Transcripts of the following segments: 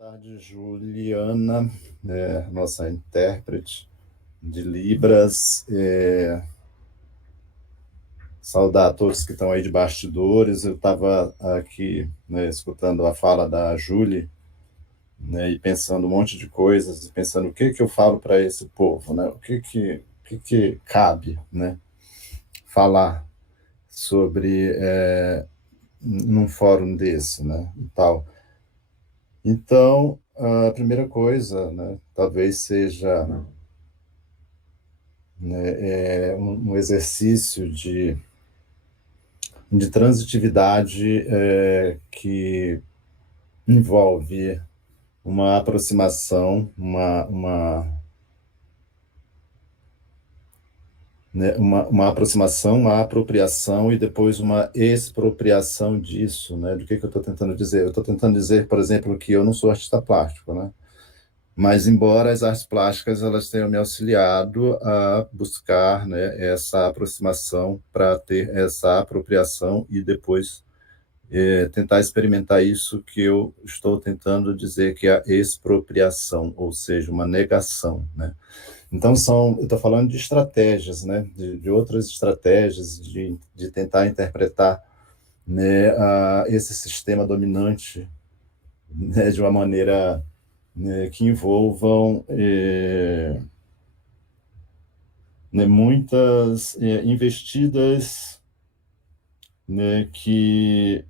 Tarde, Juliana, nossa intérprete de Libras. Saudar a todos que estão aí de bastidores. Eu estava aqui, né, escutando a fala da Julie, né, e pensando um monte de coisas, e pensando o que que eu falo para esse povo, né? O que que cabe, né, falar sobre num fórum desse, né, e tal. Então, a primeira coisa, né, talvez seja, né, um exercício de transitividade que envolve uma aproximação, uma aproximação, uma apropriação e depois uma expropriação disso, né? Do que eu estou tentando dizer? Eu estou tentando dizer, por exemplo, que eu não sou artista plástico, né? Mas, embora as artes plásticas elas tenham me auxiliado a buscar, né, essa aproximação para ter essa apropriação e depois tentar experimentar isso que eu estou tentando dizer que é a expropriação, ou seja, uma negação, né? Então, eu estou falando de estratégias, né, de outras estratégias, de tentar interpretar, né, esse sistema dominante, né, de uma maneira, né, que envolvam né, muitas investidas, né, que,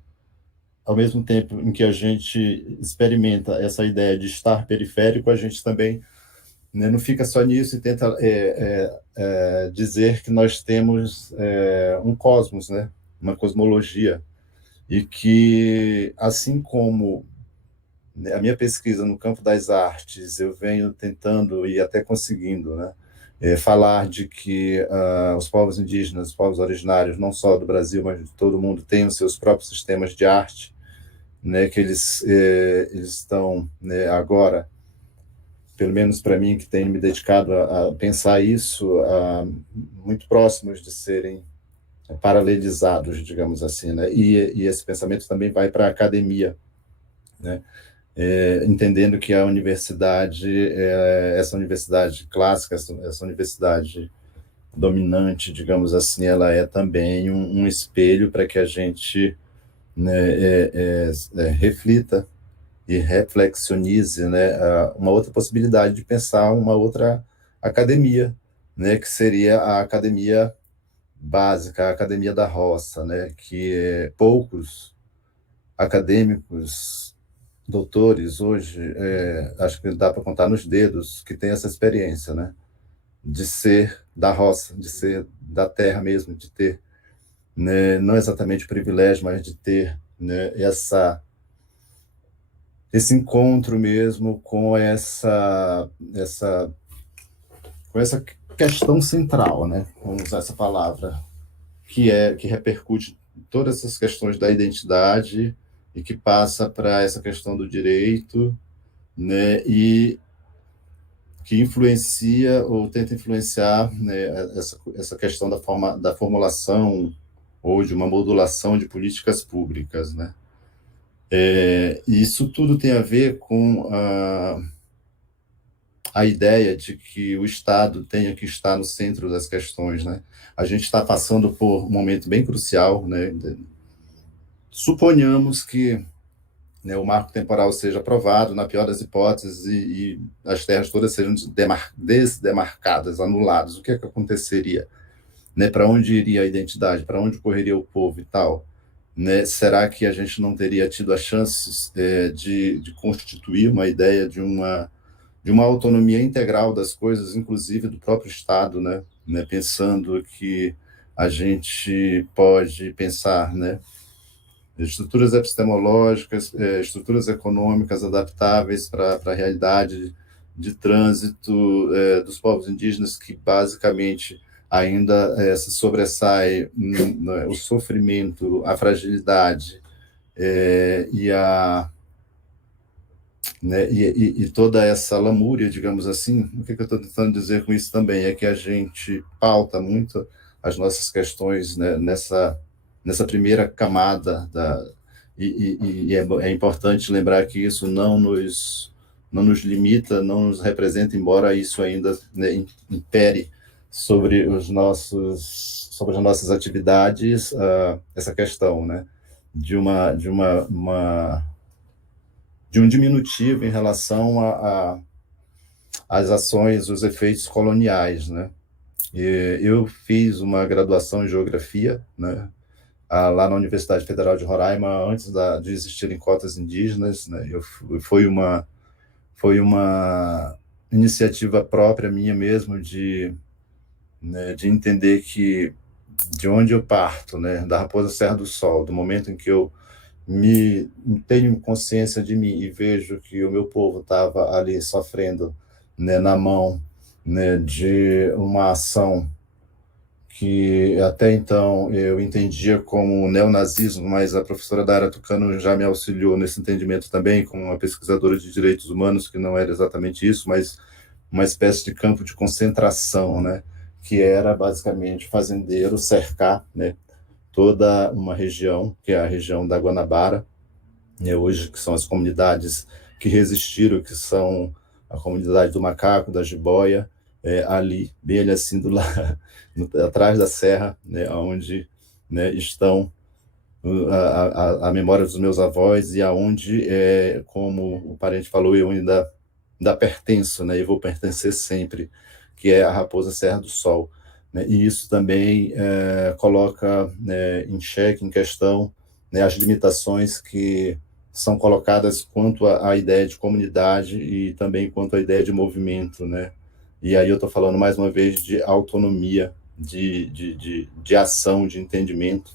ao mesmo tempo em que a gente experimenta essa ideia de estar periférico, a gente também, né, não fica só nisso e tenta dizer que nós temos um cosmos, né, uma cosmologia, e que, assim como, né, a minha pesquisa no campo das artes, eu venho tentando e até conseguindo, né, falar de que os povos indígenas, os povos originários, não só do Brasil, mas de todo o mundo, têm os seus próprios sistemas de arte, né, que eles estão, né, agora, pelo menos para mim, que tenho me dedicado a pensar isso, muito próximos de serem paralelizados, digamos assim, né? E esse pensamento também vai para a academia, né? Entendendo que a universidade, essa universidade clássica, essa universidade dominante, digamos assim, ela é também um espelho para que a gente, né, reflita e reflexionize, né, uma outra possibilidade de pensar uma outra academia, né, que seria a academia básica, a academia da roça, né, que poucos acadêmicos, doutores hoje, acho que dá para contar nos dedos, que tem essa experiência, né, de ser da roça, de ser da terra mesmo, de ter, né, não exatamente o privilégio, mas de ter, né, esse encontro mesmo com essa questão central, né? Vamos usar essa palavra, que repercute todas essas questões da identidade e que passa para essa questão do direito, né? E que influencia ou tenta influenciar, né, essa questão da formulação ou de uma modulação de políticas públicas, né? E isso tudo tem a ver com a ideia de que o Estado tenha que estar no centro das questões, né? A gente está passando por um momento bem crucial, né? Suponhamos que, né, o marco temporal seja aprovado, na pior das hipóteses, e as terras todas sejam desdemarcadas, anuladas. O que é que aconteceria? Né? Para onde iria a identidade? Para onde correria o povo e tal? Né? Será que a gente não teria tido as chances de constituir uma ideia de uma autonomia integral das coisas, inclusive do próprio Estado, né? Pensando que a gente pode pensar, né, estruturas epistemológicas, estruturas econômicas adaptáveis para a realidade de trânsito dos povos indígenas, que basicamente ainda se sobressai né, o sofrimento, a fragilidade e né, e toda essa lamúria, digamos assim. O que eu estou tentando dizer com isso também é que a gente pauta muito as nossas questões, né, nessa primeira camada é importante lembrar que isso não nos limita, não nos representa, embora isso ainda, né, impere sobre as nossas atividades, essa questão, né, de de um diminutivo em relação às ações, os efeitos coloniais, né. Eu fiz uma graduação em geografia, né, lá na Universidade Federal de Roraima, antes de existirem cotas indígenas, né. Foi uma iniciativa própria minha mesmo de, né, de entender que de onde eu parto, né, da Raposa Serra do Sol, do momento em que eu me tenho consciência de mim e vejo que o meu povo estava ali sofrendo, né, na mão, né, de uma ação que até então eu entendia como neonazismo, mas a professora Dara Tucano já me auxiliou nesse entendimento também, como uma pesquisadora de direitos humanos, que não era exatamente isso, mas uma espécie de campo de concentração, né, que era basicamente fazendeiro cercar, né, toda uma região, que é a região da Guanabara, né, hoje que são as comunidades que resistiram, que são a comunidade do Macaco, da Jiboia, ali, bem ali assim, atrás da serra, né, onde, né, estão a memória dos meus avós e aonde, como o parente falou, eu ainda pertenço, né, e vou pertencer sempre, que é a Raposa Serra do Sol. Né, e isso também coloca, né, em xeque, em questão, né, as limitações que são colocadas quanto à ideia de comunidade e também quanto à ideia de movimento, né? E aí eu estou falando mais uma vez de autonomia, de ação, de entendimento,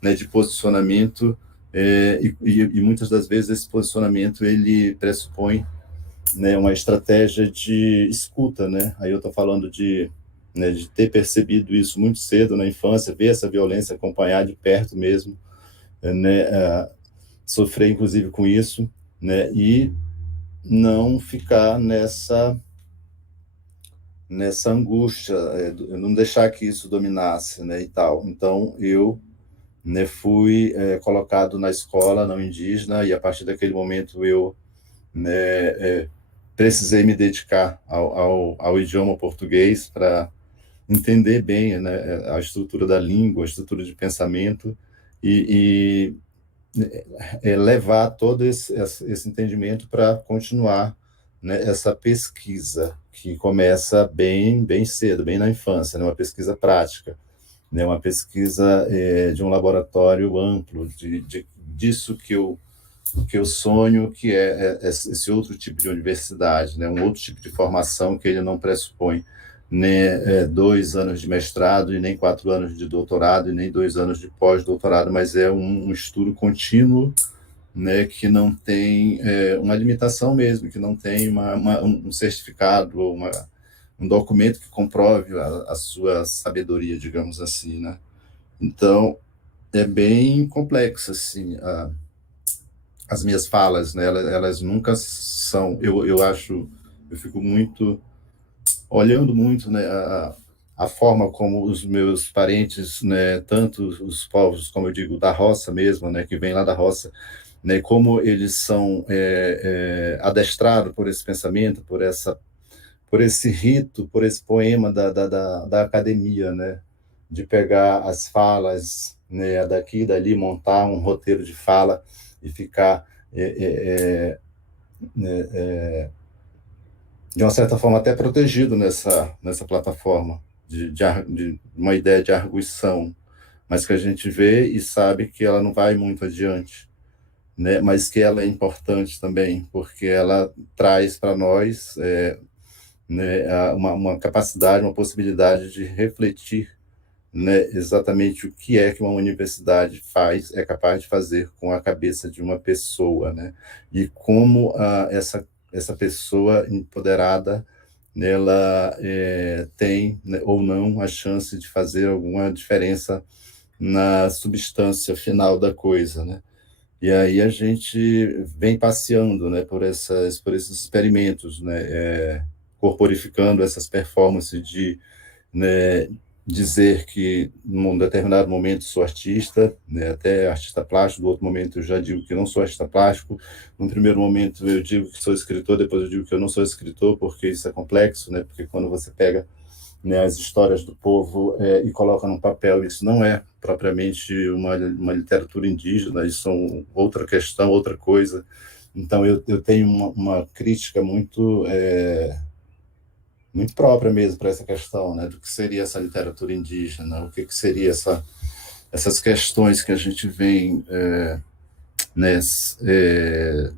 né, de posicionamento, e muitas das vezes esse posicionamento ele pressupõe, né, uma estratégia de escuta, né? Aí eu estou falando né, de ter percebido isso muito cedo na infância, ver essa violência, acompanhar de perto mesmo, né, sofrer inclusive com isso, né, e não ficar nessa angústia, não deixar que isso dominasse, né, e tal. Então eu, né, fui colocado na escola não indígena e a partir daquele momento eu, né, precisei me dedicar ao idioma português para entender bem, né, a estrutura da língua, a estrutura de pensamento e levar todo esse entendimento para continuar, né, essa pesquisa que começa bem cedo, bem na infância, né, uma pesquisa prática, né, uma pesquisa de um laboratório amplo, disso que eu sonho, que é esse outro tipo de universidade, né, um outro tipo de formação que ele não pressupõe né, 2 anos de mestrado e nem 4 anos de doutorado e nem 2 anos de pós-doutorado, mas é um estudo contínuo, né, que não tem uma limitação mesmo, que não tem um certificado ou um documento que comprove a sua sabedoria, digamos assim, né? Então, é bem complexo, assim, as minhas falas, né? Elas nunca são, eu acho, eu fico muito olhando muito, né, a forma como os meus parentes, né, tanto os povos, como eu digo, da roça mesmo, né, que vem lá da roça, né, como eles são adestrados por esse pensamento, por esse rito, por esse poema da academia, né, de pegar as falas, né, daqui e dali, montar um roteiro de fala e ficar de uma certa forma, até protegido nessa plataforma, de uma ideia de arguição, mas que a gente vê e sabe que ela não vai muito adiante, né? Mas que ela é importante também, porque ela traz para nós né, uma capacidade, uma possibilidade de refletir, né, exatamente o que é que uma universidade é capaz de fazer com a cabeça de uma pessoa, né? E como essa pessoa empoderada ela tem, né, ou não a chance de fazer alguma diferença na substância final da coisa, né? E aí a gente vem passeando, né, por esses experimentos, né, corporificando essas performances né, dizer que, num determinado momento, sou artista, né, até artista plástico, no outro momento eu já digo que não sou artista plástico, no primeiro momento eu digo que sou escritor, depois eu digo que eu não sou escritor, porque isso é complexo, né, porque quando você pega, né, as histórias do povo e coloca num papel, isso não é propriamente uma literatura indígena, isso é outra questão, outra coisa. Então eu tenho uma crítica muito própria mesmo para essa questão, né, do que seria essa literatura indígena, o que seria essas questões que a gente vem né,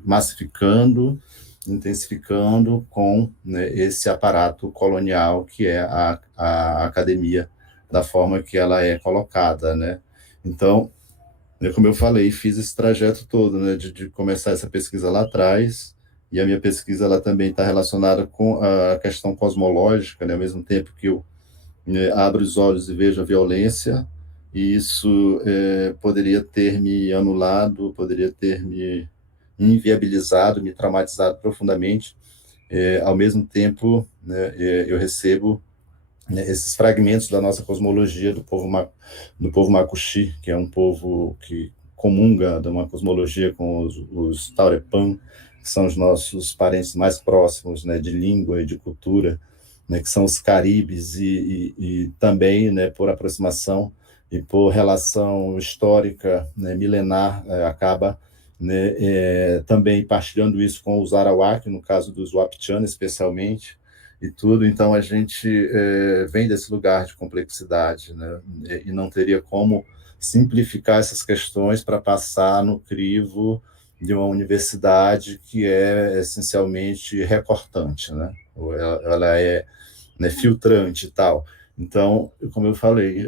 massificando, intensificando com, né, esse aparato colonial que é a academia, da forma que ela é colocada, né? Então, como eu falei, fiz esse trajeto todo, né, de começar essa pesquisa lá atrás, e a minha pesquisa ela também está relacionada com a questão cosmológica, né, ao mesmo tempo que eu abro os olhos e vejo a violência, e isso poderia ter me anulado, poderia ter me inviabilizado, me traumatizado profundamente. Ao mesmo tempo, né, eu recebo, né, esses fragmentos da nossa cosmologia do povo Makuxi, que é um povo que comunga de uma cosmologia com os Taurepan, que são os nossos parentes mais próximos, né, de língua e de cultura, né, que são os caribes e também, né, por aproximação e por relação histórica, né, milenar, acaba, né, também partilhando isso com os Arawak, no caso dos Wapichan especialmente, e tudo. Então a gente vem desse lugar de complexidade, né, e não teria como simplificar essas questões para passar no crivo de uma universidade que é essencialmente recortante, né? Ela é, né, filtrante e tal. Então, como eu falei,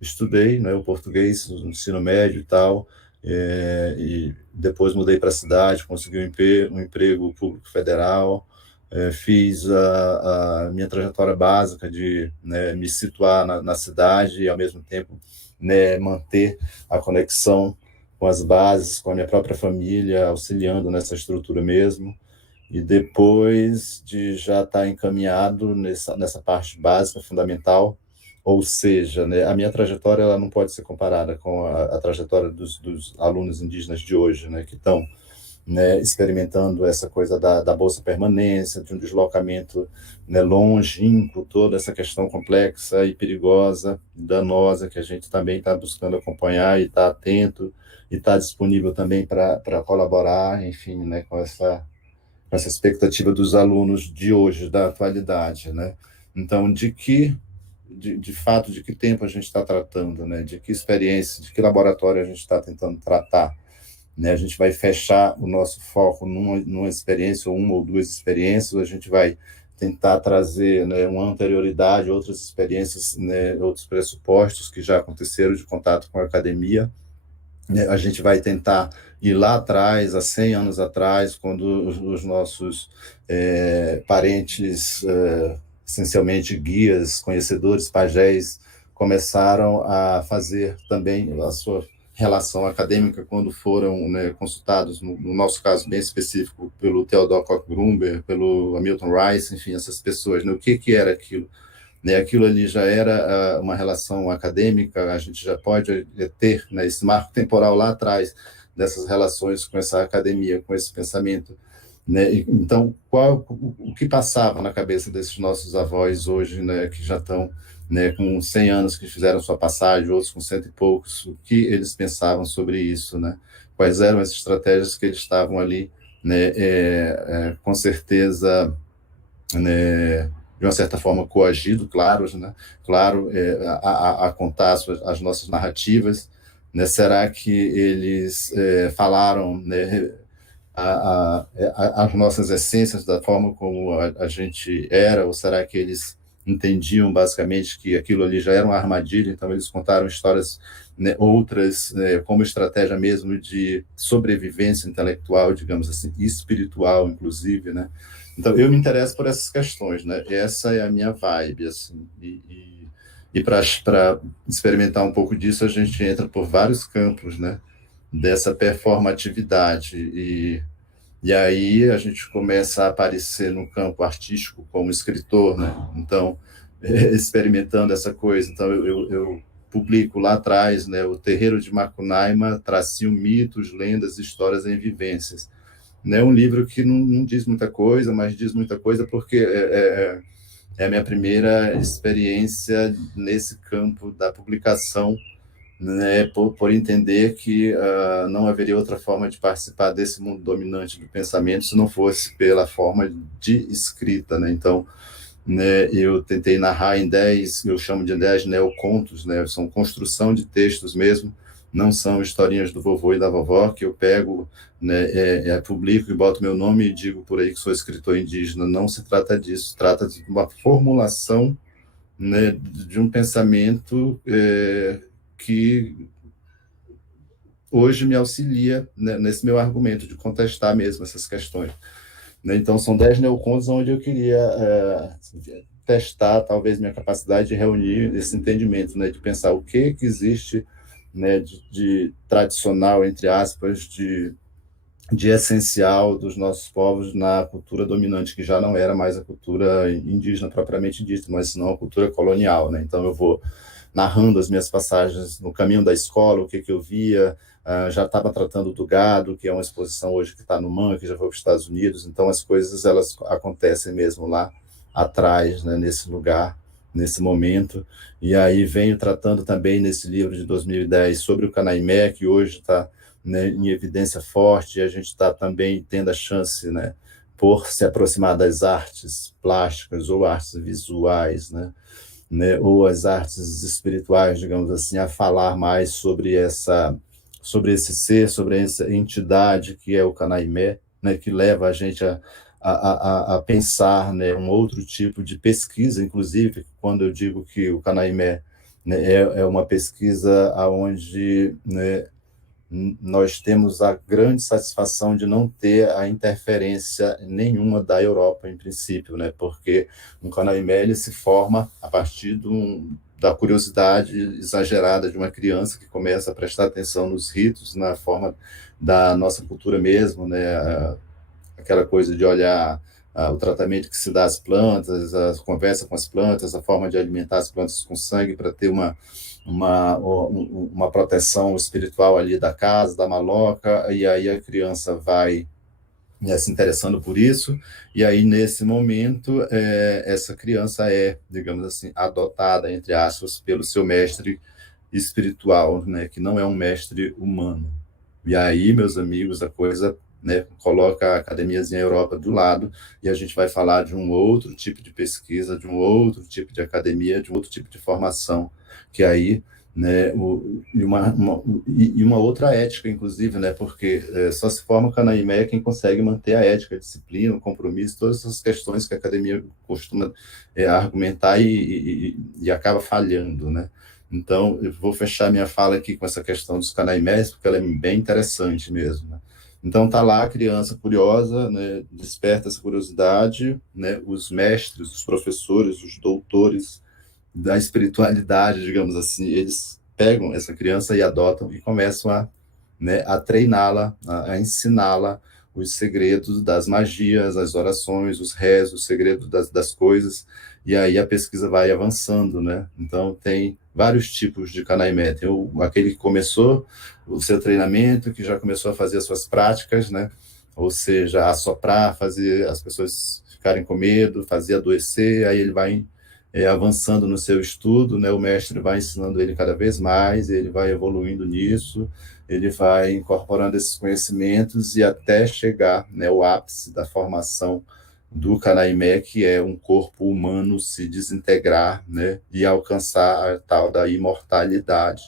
estudei, né, o português no ensino médio e tal, e depois mudei para a cidade, consegui um emprego público federal, fiz a minha trajetória básica de, né, me situar na cidade e, ao mesmo tempo, né, manter a conexão com as bases, com a minha própria família, auxiliando nessa estrutura mesmo. E depois de já estar encaminhado nessa parte básica, fundamental, ou seja, né, a minha trajetória ela não pode ser comparada com a trajetória dos alunos indígenas de hoje, né, que estão, né, experimentando essa coisa da bolsa permanência, de um deslocamento, né, longínquo, toda essa questão complexa e perigosa, danosa, que a gente também está buscando acompanhar e está atento e está disponível também para colaborar, enfim, né, com essa expectativa dos alunos de hoje, da atualidade, né? Então, de fato, de que tempo a gente está tratando, né? De que experiência, de que laboratório a gente está tentando tratar, né? A gente vai fechar o nosso foco numa experiência, ou uma ou duas experiências, ou a gente vai tentar trazer, né, uma anterioridade, outras experiências, né, outros pressupostos que já aconteceram de contato com a academia, né? A gente vai tentar ir lá atrás, há 100 anos atrás, quando os nossos parentes, essencialmente guias, conhecedores, pajés, começaram a fazer também a sua relação acadêmica quando foram, né, consultados, no nosso caso bem específico, pelo Theodor Koch-Grünberg, pelo Hamilton Rice, enfim, essas pessoas, né? O que era aquilo? Né, aquilo ali já era uma relação acadêmica, a gente já pode ter, né, esse marco temporal lá atrás dessas relações com essa academia, com esse pensamento, né? Então, o que passava na cabeça desses nossos avós hoje, né, que já estão, né, com 100 anos que fizeram sua passagem, outros com cento e poucos, o que eles pensavam sobre isso, né? Quais eram as estratégias que eles estavam ali, né, com certeza, né, de uma certa forma coagido, claro, né? Claro, a contar as nossas narrativas, né? Será que eles falaram, né, as nossas essências da forma como a gente era, ou será que eles entendiam basicamente que aquilo ali já era uma armadilha, então eles contaram histórias, né, outras, como estratégia mesmo de sobrevivência intelectual, digamos assim, e espiritual, inclusive, né? Então, eu me interesso por essas questões, né? Essa é a minha vibe, assim, e para experimentar um pouco disso, a gente entra por vários campos, né? Dessa performatividade, e aí a gente começa a aparecer no campo artístico como escritor, né? Então, experimentando essa coisa. Então, eu publico lá atrás, né, o Terreiro de Macunaíma, tracinho mitos, lendas, histórias em vivências. É um livro que não diz muita coisa, mas diz muita coisa porque é a minha primeira experiência nesse campo da publicação, né, por entender que não haveria outra forma de participar desse mundo dominante do pensamento se não fosse pela forma de escrita, né? Então, né, eu tentei narrar em 10, eu chamo de 10 neocontos, né, são construção de textos mesmo, não são historinhas do vovô e da vovó que eu pego, né, publico e boto meu nome e digo por aí que sou escritor indígena. Não se trata disso, trata de uma formulação, né, de um pensamento que hoje me auxilia, né, nesse meu argumento de contestar mesmo essas questões, né? Então, são 10 neocontos onde eu queria testar, talvez, minha capacidade de reunir esse entendimento, né, de pensar o que existe, né, de tradicional, entre aspas, de essencial dos nossos povos na cultura dominante, que já não era mais a cultura indígena propriamente dita, mas não a cultura colonial, né? Então, eu vou narrando as minhas passagens no caminho da escola, o que eu via, já estava tratando do gado, que é uma exposição hoje que está no MAN, que já foi para os Estados Unidos, então as coisas elas acontecem mesmo lá atrás, né, nesse lugar, nesse momento, e aí venho tratando também nesse livro de 2010 sobre o Canaimé, que hoje está, né, em evidência forte, e a gente está também tendo a chance, né, por se aproximar das artes plásticas ou artes visuais, né, ou as artes espirituais, digamos assim, a falar mais sobre esse ser, sobre essa entidade que é o Canaimé, né, que leva a gente a pensar, né, um outro tipo de pesquisa, inclusive, quando eu digo que o Canaimé, né, é uma pesquisa onde, né, nós temos a grande satisfação de não ter a interferência nenhuma da Europa, em princípio, né? Porque um Canaimé se forma a partir da curiosidade exagerada de uma criança que começa a prestar atenção nos ritos, na forma da nossa cultura mesmo, né? Aquela coisa de olhar o tratamento que se dá às plantas, a conversa com as plantas, a forma de alimentar as plantas com sangue para ter uma proteção espiritual ali da casa, da maloca, e aí a criança vai, né, se interessando por isso, e aí nesse momento essa criança digamos assim, adotada, entre aspas, pelo seu mestre espiritual, né, que não é um mestre humano. E aí, meus amigos, a coisa, né, coloca a academiazinha Europa do lado e a gente vai falar de um outro tipo de pesquisa, de um outro tipo de academia, de um outro tipo de formação, que aí, né, e uma outra ética, inclusive, né, porque só se forma o Canaimé quem consegue manter a ética, a disciplina, o compromisso, todas essas questões que a academia costuma argumentar e acaba falhando, né? Então, eu vou fechar minha fala aqui com essa questão dos canaimés, porque ela é bem interessante mesmo, né? Então, tá lá a criança curiosa, né, desperta essa curiosidade, né, os mestres, os professores, os doutores da espiritualidade, digamos assim, eles pegam essa criança e adotam e começam né, a treiná-la, a ensiná-la os segredos das magias, as orações, os rezos, os segredos das coisas, e aí a pesquisa vai avançando, né? Então, tem vários tipos de Canaimé. Tem aquele que começou o seu treinamento, que já começou a fazer as suas práticas, né? Ou seja, assoprar, fazer as pessoas ficarem com medo, fazer adoecer, aí ele vai avançando no seu estudo, né? O mestre vai ensinando ele cada vez mais, ele vai evoluindo nisso, ele vai incorporando esses conhecimentos e até chegar, né, ao ápice da formação do Canaimé, que é um corpo humano se desintegrar, né, e alcançar a tal da imortalidade,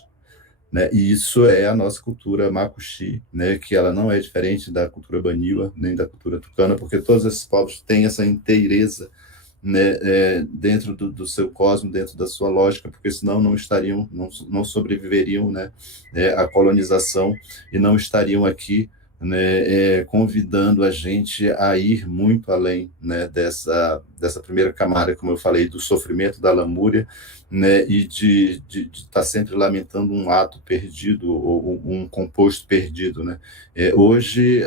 né? E isso é a nossa cultura macuxi, né, que ela não é diferente da cultura baniwa, nem da cultura tucana, porque todos esses povos têm essa inteireza, né, dentro do seu cosmo, dentro da sua lógica, porque senão não estariam, não sobreviveriam, né, à colonização e não estariam aqui, né, convidando a gente a ir muito além, né, dessa primeira camada, como eu falei, do sofrimento, da lamúria, né, e de estar sempre lamentando um ato perdido ou um composto perdido, né. Hoje,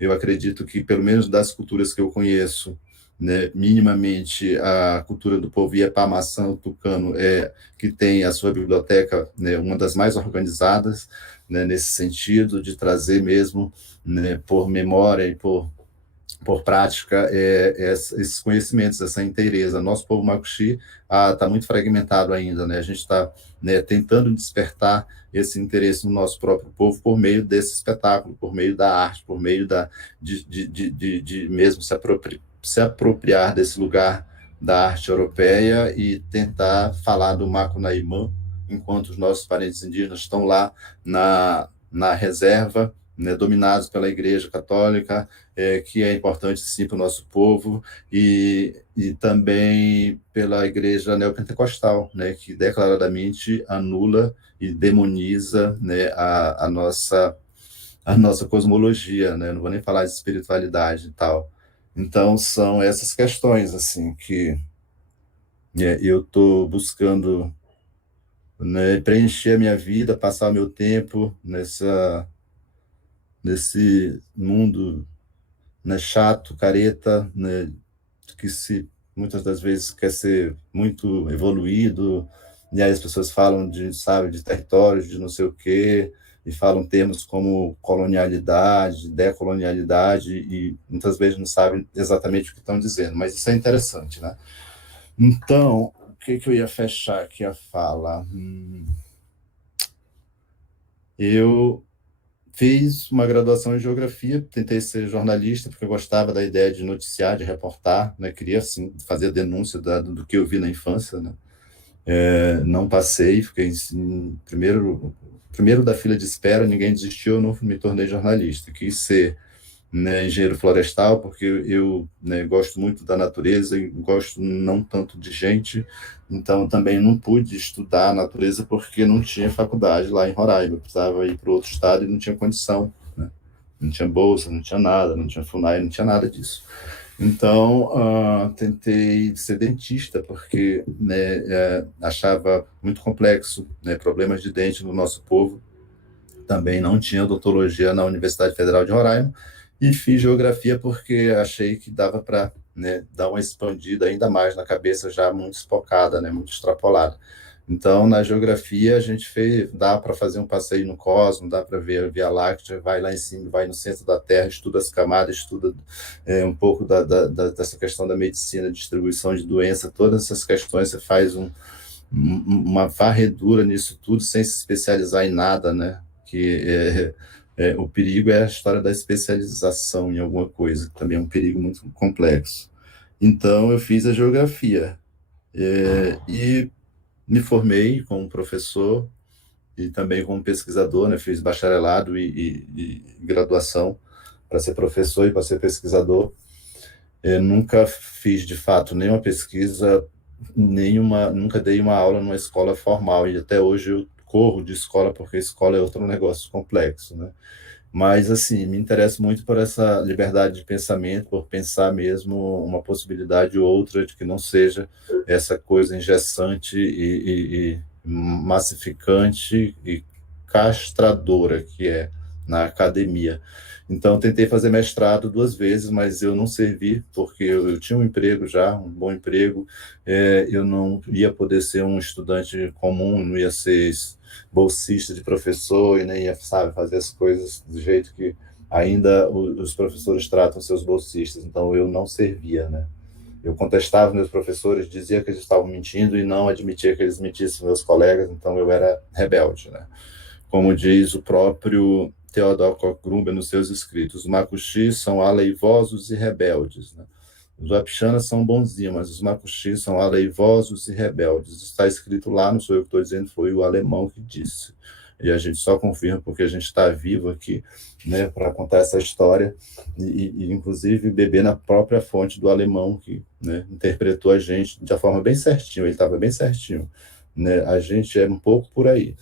eu acredito que, pelo menos das culturas que eu conheço, né, minimamente a cultura do povo Iapá-Maçã, o tucano, que tem a sua biblioteca, né, uma das mais organizadas, né, nesse sentido, de trazer mesmo, né, por memória e por prática, esses conhecimentos, essa inteireza. Nosso povo Macuxi está muito fragmentado ainda, né? A gente está, né, tentando despertar esse interesse no nosso próprio povo por meio desse espetáculo, por meio da arte, por meio de mesmo se apropriar desse lugar da arte europeia e tentar falar do Macunaímã, enquanto os nossos parentes indígenas estão lá na reserva, né, dominados pela Igreja Católica, que é importante, sim, para o nosso povo, e também pela Igreja Neopentecostal, né, que declaradamente anula e demoniza, né, a nossa cosmologia, né, não vou nem falar de espiritualidade e tal. Então, são essas questões, assim, que eu estou buscando, né, preencher a minha vida, passar o meu tempo nesse mundo, né, chato, careta, né, que se muitas das vezes quer ser muito evoluído, e aí as pessoas falam de, sabe, de territórios, de não sei o quê, e falam termos como colonialidade, decolonialidade, e muitas vezes não sabem exatamente o que estão dizendo, mas isso é interessante, né? Então, o que que eu ia fechar aqui a fala? Eu fiz uma graduação em geografia, tentei ser jornalista, porque eu gostava da ideia de noticiar, de reportar, né? Queria, assim, fazer denúncia do que eu vi na infância, né? Não passei, fiquei em primeiro da fila de espera, ninguém desistiu, eu não me tornei jornalista. Quis ser, né, engenheiro florestal, porque eu, né, gosto muito da natureza e gosto não tanto de gente, então também não pude estudar a natureza porque não tinha faculdade lá em Roraima, eu precisava ir para outro estado e não tinha condição, né? Não tinha bolsa, não tinha nada, não tinha FUNAI, não tinha nada disso. Então, tentei ser dentista, porque, né, achava muito complexo, né, problemas de dente no nosso povo. Também não tinha odontologia na Universidade Federal de Roraima. E fiz geografia porque achei que dava para, né, dar uma expandida ainda mais na cabeça, já muito espocada, né, muito extrapolada. Então, na geografia, a gente dá para fazer um passeio no cosmos, dá para ver a Via Láctea, vai lá em cima, vai no centro da Terra, estuda as camadas, estuda, um pouco dessa questão da medicina, distribuição de doença, todas essas questões, você faz uma varredura nisso tudo, sem se especializar em nada, né? Que o perigo é a história da especialização em alguma coisa, que também é um perigo muito complexo. Então, eu fiz a geografia, e me formei como professor e também como pesquisador, né? Fiz bacharelado e graduação para ser professor e para ser pesquisador. Nunca fiz, de fato, nenhuma pesquisa, nunca dei uma aula numa escola formal, e até hoje eu corro de escola, porque escola é outro negócio complexo, né? Mas, assim, me interesso muito por essa liberdade de pensamento, por pensar mesmo uma possibilidade ou outra de que não seja essa coisa engessante e massificante e castradora que é na academia. Então, tentei fazer mestrado 2 vezes, mas eu não servi, porque eu tinha um emprego já, um bom emprego, eu não ia poder ser um estudante comum, não ia ser bolsista de professor e nem ia, sabe, fazer as coisas do jeito que ainda os professores tratam seus bolsistas. Então, eu não servia, né? Eu contestava meus professores, dizia que eles estavam mentindo e não admitia que eles mentissem meus colegas, então eu era rebelde, né? Como diz o próprio Theodor Koch-Gruber nos seus escritos, os Makuxis são aleivosos e rebeldes, né? Os Wapichanas são bonzinhos, mas os Makuxis são aleivosos e rebeldes. Está escrito lá, não sou eu que estou dizendo, foi o alemão que disse. E a gente só confirma porque a gente está vivo aqui, né, para contar essa história e, inclusive, beber na própria fonte do alemão que, né, interpretou a gente de uma forma bem certinho, ele estava bem certinho, né? A gente é um pouco por aí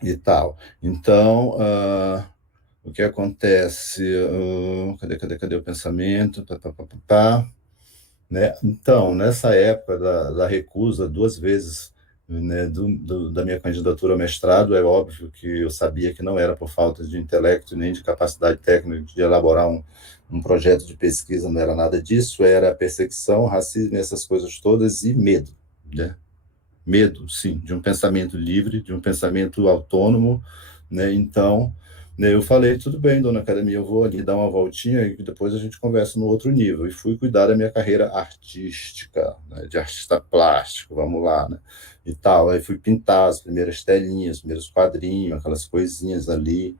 e tal. Então, o que acontece? Cadê o pensamento? Né? Então, nessa época da recusa, 2 vezes né, da minha candidatura ao mestrado. É óbvio que eu sabia que não era por falta de intelecto nem de capacidade técnica de elaborar um projeto de pesquisa, não era nada disso, era perseguição, racismo, essas coisas todas, e medo, né? Medo, sim, de um pensamento livre, de um pensamento autônomo, né? Então, né, eu falei, tudo bem, dona Academia, eu vou ali dar uma voltinha e depois a gente conversa no outro nível. E fui cuidar da minha carreira artística, né, de artista plástico, vamos lá, né? E tal. Aí fui pintar as primeiras telinhas, os primeiros quadrinhos, aquelas coisinhas ali,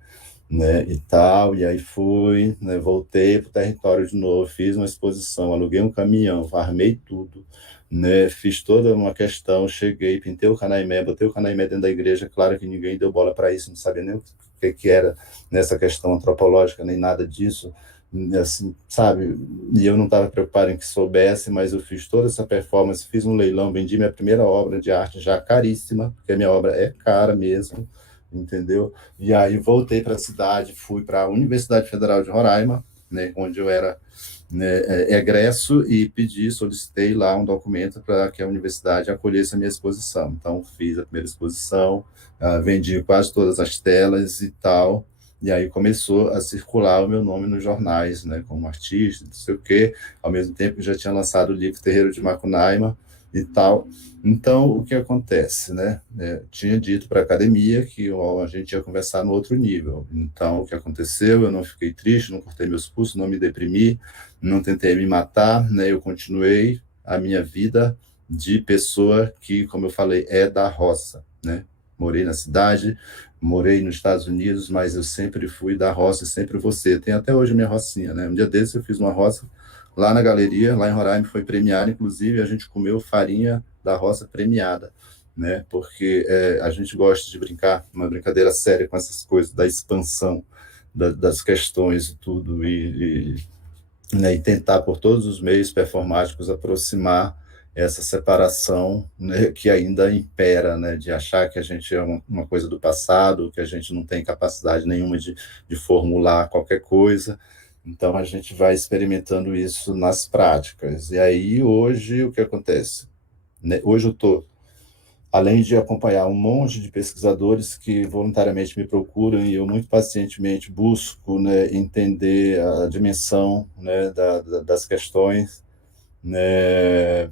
né, e tal, e aí fui, né, voltei para o território de novo, fiz uma exposição, aluguei um caminhão, armei tudo, né, fiz toda uma questão, cheguei, pintei o Canaimé, botei o Canaimé dentro da igreja, claro que ninguém deu bola para isso, não sabia nem o que era nessa questão antropológica, nem nada disso, assim, sabe, e eu não estava preocupado em que soubesse, mas eu fiz toda essa performance, fiz um leilão, vendi minha primeira obra de arte já caríssima, porque a minha obra é cara mesmo, entendeu? E aí voltei para a cidade, fui para a Universidade Federal de Roraima, né, onde eu era, né, egresso, e solicitei lá um documento para que a universidade acolhesse a minha exposição. Então, fiz a primeira exposição, vendi quase todas as telas e tal, e aí começou a circular o meu nome nos jornais, né, como artista, não sei o quê, ao mesmo tempo que já tinha lançado o livro Terreiro de Macunaíma e tal. Então, o que acontece, né? Tinha dito para a academia que ó, a gente ia conversar no outro nível. Então, o que aconteceu? Eu não fiquei triste, não cortei meus pulsos, não me deprimi, não tentei me matar, né? Eu continuei a minha vida de pessoa que, como eu falei, é da roça, né? Morei na cidade, morei nos Estados Unidos, mas eu sempre fui da roça e sempre vou ser. Tem até hoje a minha rocinha, né? Um dia desses eu fiz uma roça lá na galeria, lá em Roraima, foi premiada, inclusive a gente comeu farinha da roça premiada, né? Porque a gente gosta de brincar, uma brincadeira séria com essas coisas da expansão das questões e tudo, né, e tentar por todos os meios performáticos aproximar essa separação, né, que ainda impera, né, de achar que a gente é uma coisa do passado, que a gente não tem capacidade nenhuma de formular qualquer coisa. Então a gente vai experimentando isso nas práticas. E aí hoje o que acontece? Né? Hoje eu estou, além de acompanhar um monte de pesquisadores que voluntariamente me procuram, e eu muito pacientemente busco, né, entender a dimensão, né, das questões, né,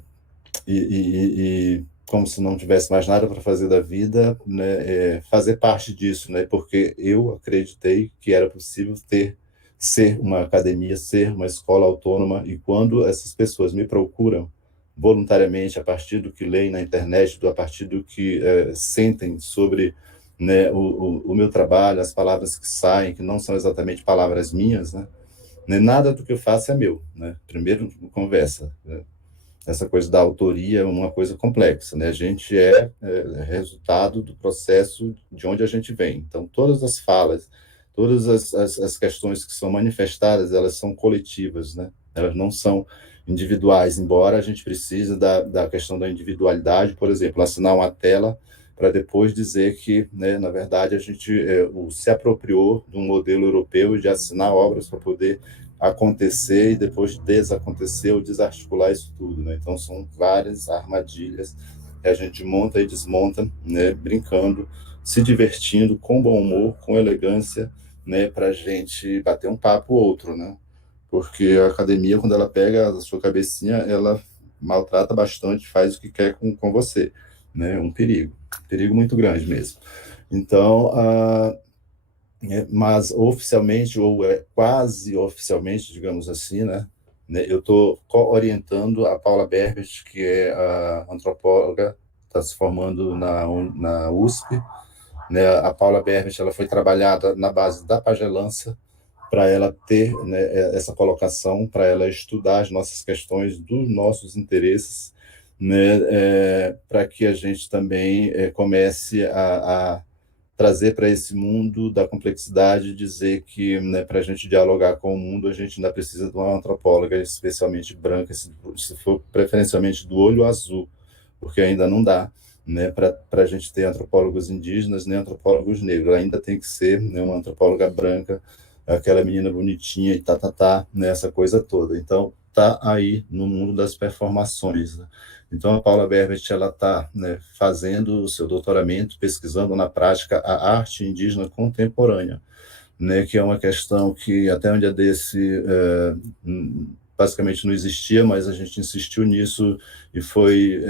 e como se não tivesse mais nada para fazer da vida, né, fazer parte disso, né, porque eu acreditei que era possível ser uma academia, ser uma escola autônoma, e quando essas pessoas me procuram voluntariamente, a partir do que leem na internet, a partir do que sentem sobre, né, o meu trabalho, as palavras que saem, que não são exatamente palavras minhas, né, nada do que eu faço é meu, né? Primeiro, conversa, né? Essa coisa da autoria é uma coisa complexa, né? A gente é resultado do processo de onde a gente vem. Então, todas as falas, todas as questões que são manifestadas, elas são coletivas, né? Elas não são individuais, embora a gente precise da questão da individualidade, por exemplo, assinar uma tela para depois dizer que, né, na verdade, a gente se apropriou de um modelo europeu de assinar obras para poder acontecer e depois desacontecer ou desarticular isso tudo, né? Então são várias armadilhas que a gente monta e desmonta, né? Brincando, se divertindo, com bom humor, com elegância, né? Para a gente bater um papo outro, né? Porque a academia, quando ela pega a sua cabecinha, ela maltrata bastante, faz o que quer com você, né? Um perigo muito grande mesmo. Então, mas oficialmente, ou quase oficialmente, digamos assim, né, eu estou orientando a Paula Berbert, que é a antropóloga, está se formando na USP, né, a Paula Berbert, ela foi trabalhada na base da pagelança, para ela ter, né, essa colocação, para ela estudar as nossas questões, dos nossos interesses, né, para que a gente também comece a trazer para esse mundo da complexidade, dizer que, né, para a gente dialogar com o mundo, a gente ainda precisa de uma antropóloga, especialmente branca, se for preferencialmente do olho azul, porque ainda não dá, né, para a gente ter antropólogos indígenas nem antropólogos negros, ainda tem que ser, né, uma antropóloga branca, aquela menina bonitinha e né, essa coisa toda. Então, está aí no mundo das performações, né? Então, a Paula Berbert, ela está, né, fazendo o seu doutoramento, pesquisando na prática a arte indígena contemporânea, né, que é uma questão que até um dia desse basicamente não existia, mas a gente insistiu nisso e foi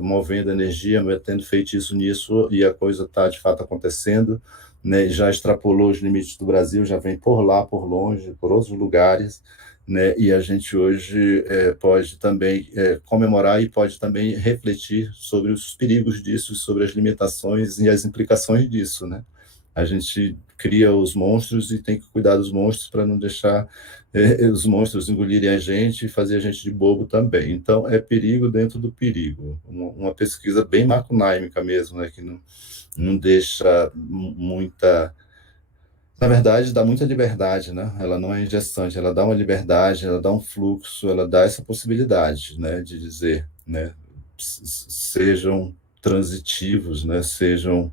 movendo energia, tendo feitiço nisso, e a coisa está de fato acontecendo, né, já extrapolou os limites do Brasil, já vem por lá, por longe, por outros lugares, né, e a gente hoje pode também comemorar e pode também refletir sobre os perigos disso, sobre as limitações e as implicações disso, né? A gente cria os monstros e tem que cuidar dos monstros para não deixar os monstros engolirem a gente e fazer a gente de bobo também. Então, é perigo dentro do perigo. Uma pesquisa bem macunaímica mesmo, né, que não deixa muita... Na verdade, dá muita liberdade, né? Ela não é ingestante, ela dá uma liberdade, ela dá um fluxo, ela dá essa possibilidade, né, de dizer, né, sejam transitivos, né, sejam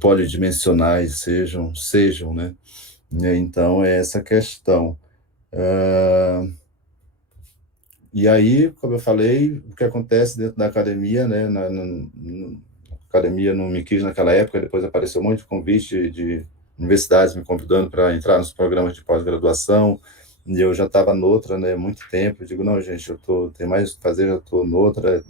polidimensionais, sejam, né? Então, é essa questão. E aí, como eu falei, o que acontece dentro da academia, né? A academia não me quis naquela época, depois apareceu um monte de convite de universidades me convidando para entrar nos programas de pós-graduação, e eu já estava noutra, né, há muito tempo. Eu digo, não, gente, tenho mais o que fazer, já estou noutra.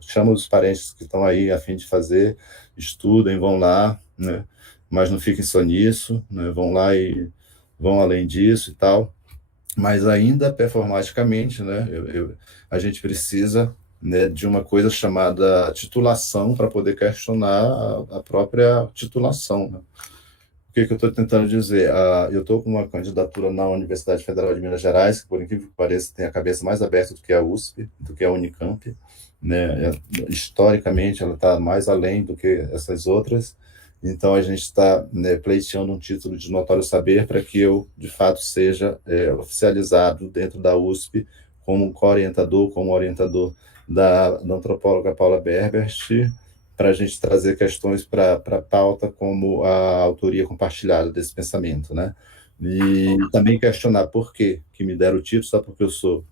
Chama os parentes que estão aí a fim de fazer, estudem, vão lá, né? Mas não fiquem só nisso, né? Vão lá e vão além disso e tal. Mas ainda performaticamente, né, a gente precisa, né, de uma coisa chamada titulação para poder questionar a própria titulação, né? O que eu estou tentando dizer? Eu estou com uma candidatura na Universidade Federal de Minas Gerais, que, por incrível que pareça, tem a cabeça mais aberta do que a USP, do que a Unicamp, né? Historicamente, ela está mais além do que essas outras. Então, a gente está, né, pleiteando um título de notório saber para que eu, de fato, seja oficializado dentro da USP como orientador da antropóloga Paula Berbert, para a gente trazer questões para a pauta como a autoria compartilhada desse pensamento, né? E também questionar por que me deram o título, só porque eu sou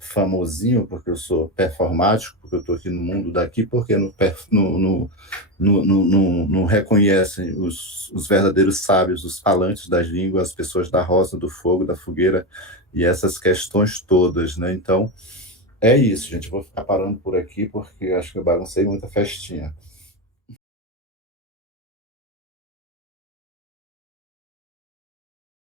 famosinho, porque eu sou performático, porque eu estou aqui no mundo daqui, porque não reconhecem os verdadeiros sábios, os falantes das línguas, as pessoas da roça, do fogo, da fogueira, e essas questões todas, né? Então, é isso, gente. Vou ficar parando por aqui, porque acho que eu baguncei muita festinha.